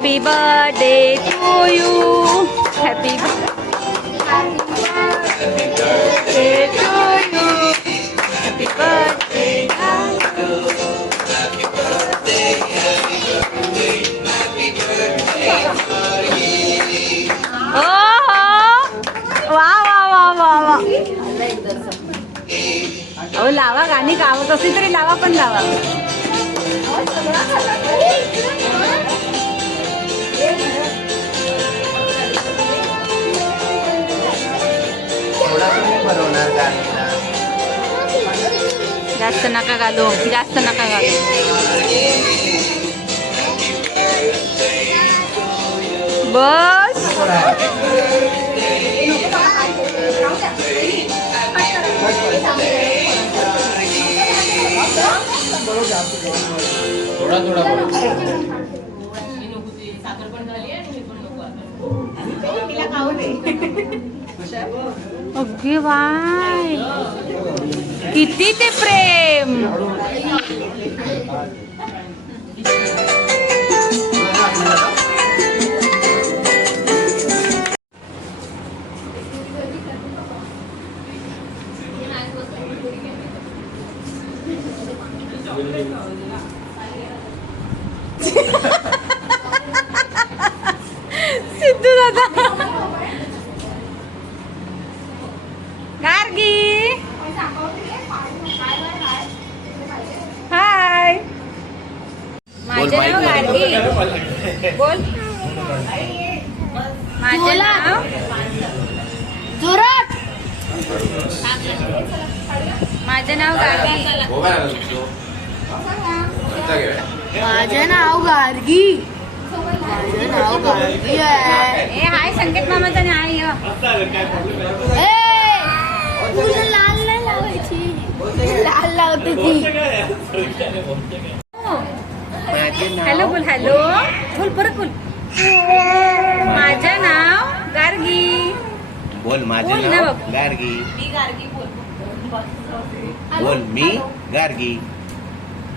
Happy birthday to you happy birthday to you happy birthday ओ वा वा वा वा वा अहो लावा गाणी गावत असली तरी लावा पण लावा. जास्त नका घालू जास्त नका घालू बस थोडा थोडा बनव. अगे वाय किती ते प्रेम सिद्धू बोल, बोल। माझे नाव जोरात। माझे नाव गार्गी? तो. माझं नाव गार्गी। माझं नाव गार्गी आहे हाय संकेत मामाचा नाव ए, लाल नाही लावायची लाल लावते ती हॅलो बोल हॅलो. बोल परत बोल. माझं नाव गार्गी. बोल माझे बोल ना नाव बाबू. गार्गी. बोल मी गार्गी.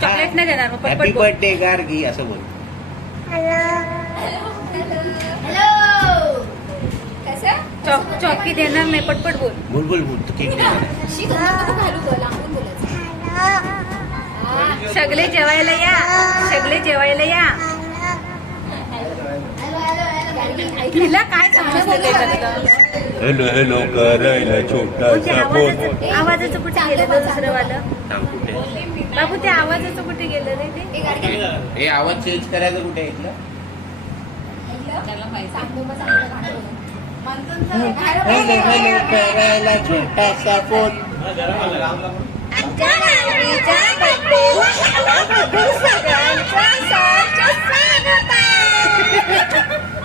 चॉकलेट नाही देणार मग हॅपी पटपट बोल. बर्थडे गार्गी असं बोल. हॅलो. चॉक चॉकी देणार नाही पटपट बोल. बोल बोल बोल तू केक दे मला. सगळे जेवायला या. सगळे जेवायला या. तिला काय हॅलो हॅलो करायला छोटासा आवाजाचं आवाजाचं कुठे गेलं ते दुसरं वालं? सांग कुठे? बाबू ते आवाजाचं कुठे गेलं रे ते? हे आवाज चेंज करायचं कुठे इथलं? हॅलो हॅलो करायला छोटासा phone.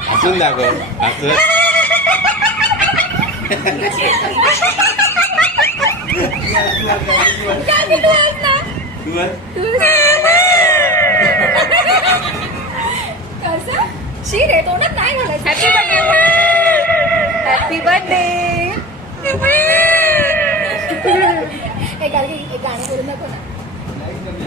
안 쓴다고 안 쓴? 그만? Xí để tôi nắp nãy mà lại Happy birthday Happy birthday Happy birthday Happy birthday Happy birthday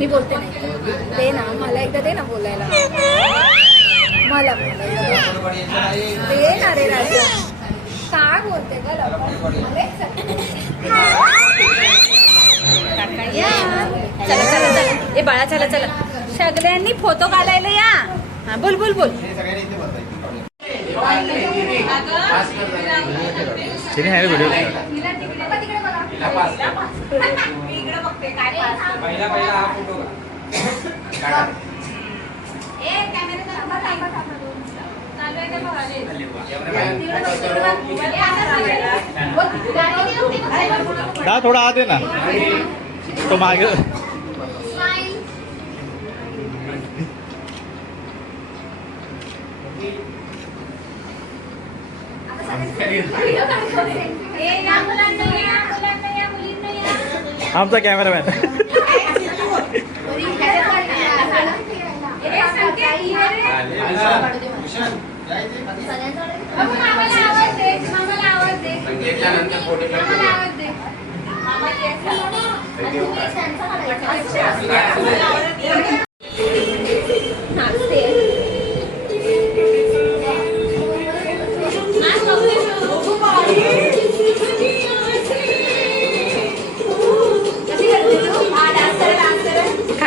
मी बोलते नाही. दे ना मला एकदा दे ना बोलायला. मला दे. दे ना रे राजा. काय बोलते चला चला चला. ए बाळा चला चला. सगळ्यांनी फोटो काढायला या. हा बोल बोल बोल. पहिला पहिला हा फोटो काढा ए कॅमेराचा नंबर लाईक बघा चालू आहे का बघा ले दा थोडा आत आहे ना तो मागे आता आमचा कॅमेरामॅन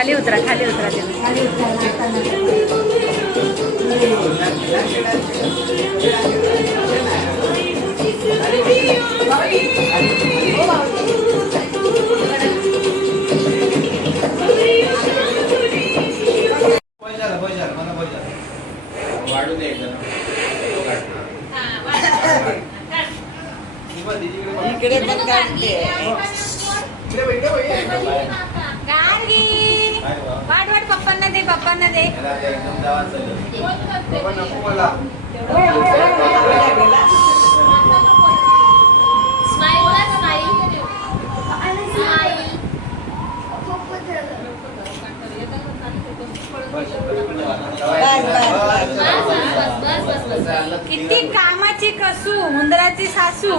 खाली उतरा खाली उतरा तुम्ही वाढू दे पप्पांना दे. किती कामाची कसू मुंदराची सासू.